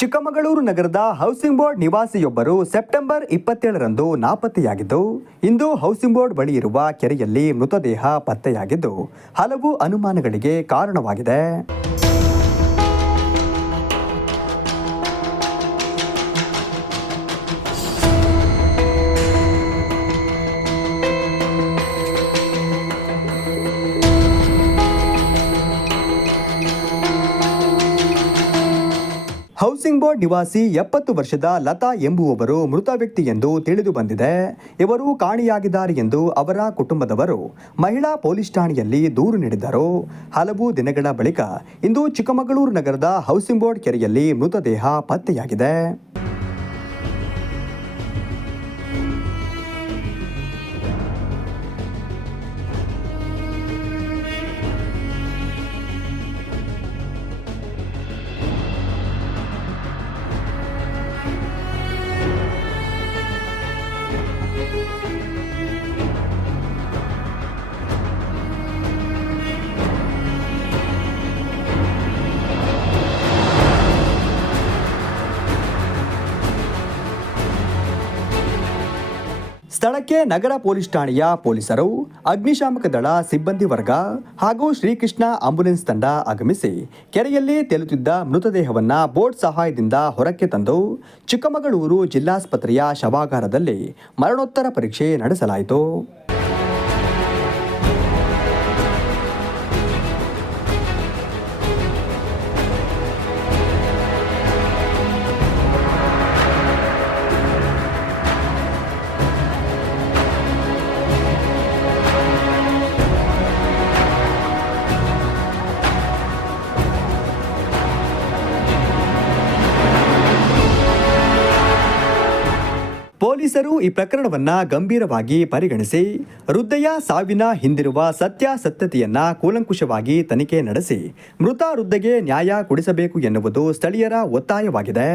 ಚಿಕ್ಕಮಗಳೂರು ನಗರದ housing board ನಿವಾಸಿಯೊಬ್ಬರು September 27ರಂದು ನಾಪತ್ತೆಯಾಗಿದ್ದು, ಇಂದು housing board ಬಳಿ ಇರುವ ಕೆರೆಯಲ್ಲಿ ಮೃತದೇಹ ಪತ್ತೆಯಾಗಿದ್ದು ಹಲವು ಅನುಮಾನಗಳಿಗೆ ಕಾರಣವಾಗಿದೆ. ಹೌಸಿಂಗ್ ಬೋರ್ಡ್ ನಿವಾಸಿ 70 ವರ್ಷದ ಲತಾ ಎಂಬುವವರು ಮೃತ ವ್ಯಕ್ತಿ ಎಂದು ತಿಳಿದು ಬಂದಿದೆ. ಇವರು ಕಾಣೆಯಾಗಿದ್ದಾರೆ ಎಂದು ಅವರ ಕುಟುಂಬದವರು ಮಹಿಳಾ ಪೊಲೀಸ್ ಠಾಣೆಯಲ್ಲಿ ದೂರು ನೀಡಿದ್ದರು. ಹಲವು ದಿನಗಳ ಬಳಿಕ ಇಂದು ಚಿಕ್ಕಮಗಳೂರು ನಗರದ ಹೌಸಿಂಗ್ ಬೋರ್ಡ್ ಕೆರೆಯಲ್ಲಿ ಮೃತದೇಹ ಪತ್ತೆಯಾಗಿದೆ. ಸ್ಥಳಕ್ಕೆ ನಗರ ಪೊಲೀಸ್ ಠಾಣೆಯ ಪೊಲೀಸರು, ಅಗ್ನಿಶಾಮಕ ದಳ ಸಿಬ್ಬಂದಿ ವರ್ಗ ಹಾಗೂ ಶ್ರೀಕೃಷ್ಣ ಆಂಬ್ಯುಲೆನ್ಸ್ ತಂಡ ಆಗಮಿಸಿ ಕೆರೆಯಲ್ಲಿ ತೇಲುತ್ತಿದ್ದ ಮೃತದೇಹವನ್ನು ಬೋಟ್ ಸಹಾಯದಿಂದ ಹೊರಕ್ಕೆ ತಂದು ಚಿಕ್ಕಮಗಳೂರು ಜಿಲ್ಲಾಸ್ಪತ್ರೆಯ ಶವಾಗಾರದಲ್ಲಿ ಮರಣೋತ್ತರ ಪರೀಕ್ಷೆ ನಡೆಸಲಾಯಿತು. ಪೊಲೀಸರು ಈ ಪ್ರಕರಣವನ್ನು ಗಂಭೀರವಾಗಿ ಪರಿಗಣಿಸಿ ವೃದ್ಧೆಯ ಸಾವಿನ ಹಿಂದಿರುವ ಸತ್ಯಾಸತ್ಯತೆಯನ್ನು ಕೂಲಂಕುಷವಾಗಿ ತನಿಖೆ ನಡೆಸಿ ಮೃತ ವೃದ್ಧೆಗೆ ನ್ಯಾಯ ಕೊಡಿಸಬೇಕು ಎನ್ನುವುದು ಸ್ಥಳೀಯರ ಒತ್ತಾಯವಾಗಿದೆ.